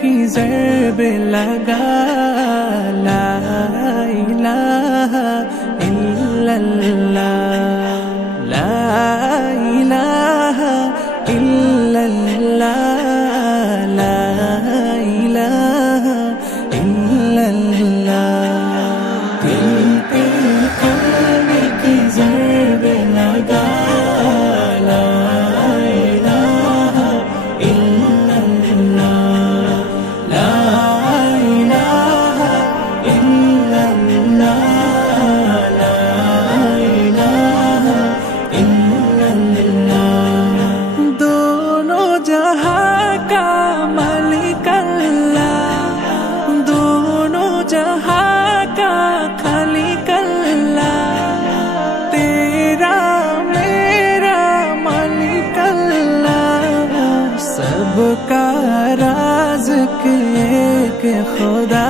کی ضرب لگا لا الہ الا اللہ لا الہ الا اللہ لا الہ الا اللہ دل پہ کلمے کی ضرب لگا لا الہ الا اللہ لا الہ الا اللہ لا الہ الا اللہ دونوں جہاں کا مالک اللہ دونوں جہاں کا خالق اللہ تیرا میرا مالک اللہ سب کا رازق ایک خدا